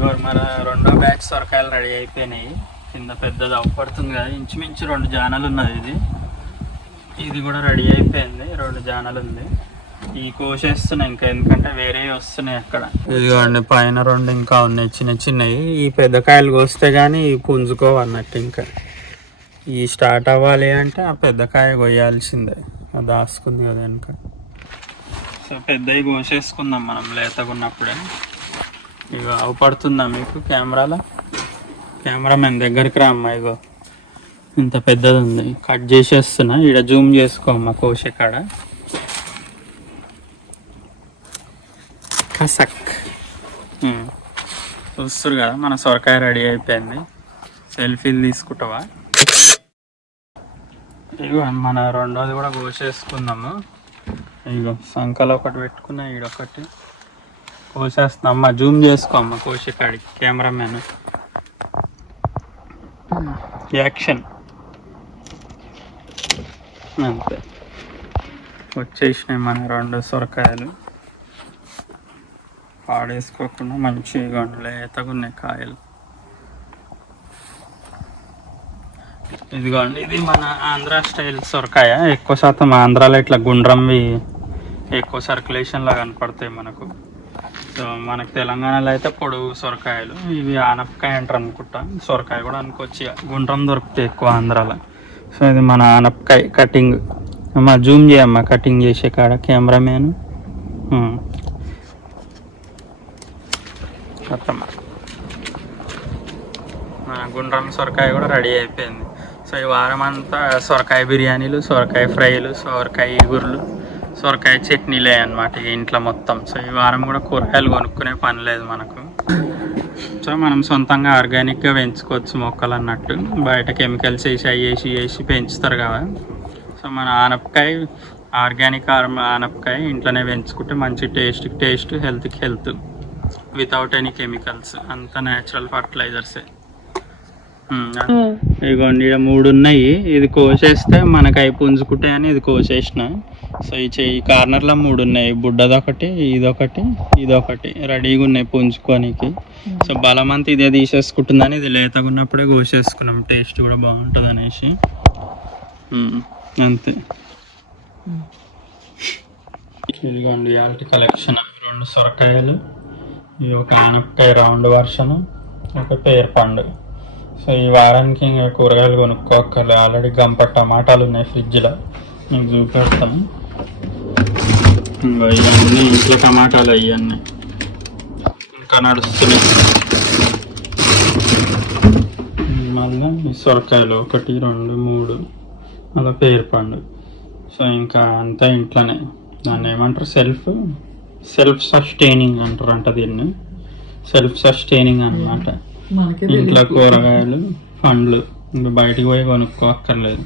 మన రెండో బ్యాచ్ సొరకాయలు రెడీ అయిపోయినాయి. కింద పెద్దది అవపడుతుంది కదా, ఇంచుమించు 2 జానలు ఉన్నది. ఇది కూడా రెడీ అయిపోయింది, 2 జానలు ఉంది. ఈ కోసేస్తున్నాయి ఇంకా, ఎందుకంటే వేరే వస్తున్నాయి అక్కడ. ఇదిగోండి పైన 2 ఇంకా ఉన్నాయి చిన్న చిన్నవి. ఈ పెద్ద కాయలు కోస్తే కానీ పుంజుకోవన్నట్టు. ఇంకా ఈ స్టార్ట్ అవ్వాలి అంటే ఆ పెద్ద కాయ కొయ్యాల్సిందే, అది దాసుకుంది కదా వెనుక. సో పెద్దవి కోసేసుకుందాం మనం లేతగా ఉన్నప్పుడే. ఇక అవపడుతుందా మీకు కెమెరాలో? కెమెరామెన్ దగ్గరికి రా అమ్మా. ఇగో ఇంత పెద్దది ఉంది, కట్ చేసేస్తున్నా. ఇక్కడ జూమ్ చేసుకోమ్మా కోసే కాడ. కసక్ చూస్తారు కదా, మన సొరకాయ రెడీ అయిపోయింది. సెల్ఫీలు తీసుకుంటావా? ఇగో మన రెండోది కూడా కోసేసుకుందాము. ఇగో సంకలో ఒకటి పెట్టుకున్నా, ఈడొకటి కోసేస్తున్నా. అమ్మ జూమ్ చేసుకో అమ్మ కోసే కాడికి. Cameraman action. అంతే, వచ్చేసినాయి మన 2 సొరకాయలు. పాడేసుకోకుండా మంచిగా లేతగా ఉన్నాయి కాయలు. ఇదిగోండి, ఇది మన ఆంధ్ర స్టైల్ సొరకాయ. ఎక్కువ శాతం ఆంధ్రాలో ఇట్లా గుండ్రంవి ఎక్కువ సర్క్యులేషన్లో కనపడతాయి మనకు. సో మనకు తెలంగాణలో అయితే పొడుగు సొరకాయలు, ఇవి ఆనపకాయ అంటారు అనుకుంటా. సొరకాయ కూడా అనుకోవచ్చు, గుండ్రం దొరుకుతాయి ఎక్కువ ఆంధ్రాలో. సో ఇది మన ఆనపకాయ కటింగ్. అమ్మ జూమ్ చేయమ్మా కటింగ్ చేసే కాడ కెమెరామెన్. మన గుండ్రం సొరకాయ కూడా రెడీ అయిపోయింది. సో ఈ వారం అంతా సొరకాయ బిర్యానీలు, సొరకాయ ఫ్రైలు, సొరకాయ ఇగుర్లు, సొరకాయ చట్నీలే అన్నమాట ఇంట్లో మొత్తం. సో ఈ వారం కూడా కూరగాయలు కొనుక్కునే పని లేదు మనకు. సో మనం సొంతంగా ఆర్గానిక్గా పెంచుకోవచ్చు మొక్కలు అన్నట్టు. బయట కెమికల్స్ వేసి పెంచుతారు కదా. సో మన ఆనపకాయ ఆర్గానిక్ ఆనపకాయ ఇంట్లోనే పెంచుకుంటే మంచి టేస్ట్, హెల్త్కి హెల్త్, వితౌట్ ఎనీ కెమికల్స్, అంతా న్యాచురల్ ఫర్టిలైజర్సే. ఇదిగోండి ఇక్కడ 3 ఉన్నాయి. ఇది కోసేస్తే మనకు అవి పుంజుకుంటాయని ఇది కోసేసిన. సో ఈ కార్నర్లో 3 ఉన్నాయి. బుడ్డదొకటి, ఇదొకటి రెడీగా ఉన్నాయి పుంజుకోనికి. సో బలం అంతా ఇదే తీసేసుకుంటుందని ఇది లేతగా ఉన్నప్పుడే కోసేసుకున్నాం, టేస్ట్ కూడా బాగుంటుంది అనేసి. అంతే. ఇదిగోండి ఇవాల్టి కలెక్షన్. 2 సొరకాయలు, ఇవి ఒక ఆనపకాయ రౌండ్ వర్షను, ఒక పేరు పండు. సో ఈ వారానికి ఇంకా కూరగాయలు కొనుక్కోక్కర్లే. ఆల్రెడీ గంప టమాటాలు ఉన్నాయి ఫ్రిడ్జ్లో, మీకు చూపెడతాను. ఇవన్నీ ఇంట్లో టమాటాలు ఇవన్నీ ఇంకా నడుస్తున్నాయి. మళ్ళీ సొరకాయలు 1, 2, 3, అలా పేరు పండు. సో ఇంకా అంతా ఇంట్లోనే. దాన్ని ఏమంటారు, సెల్ఫ్ సస్టైనింగ్ అంటారంట దీన్ని. సెల్ఫ్ సస్టైనింగ్ అన్నమాట. ఇంట్లో కూరగాయలు, పండ్లు ఇంకా బయటికి పోయి కొనుక్కోక్కర్లేదు.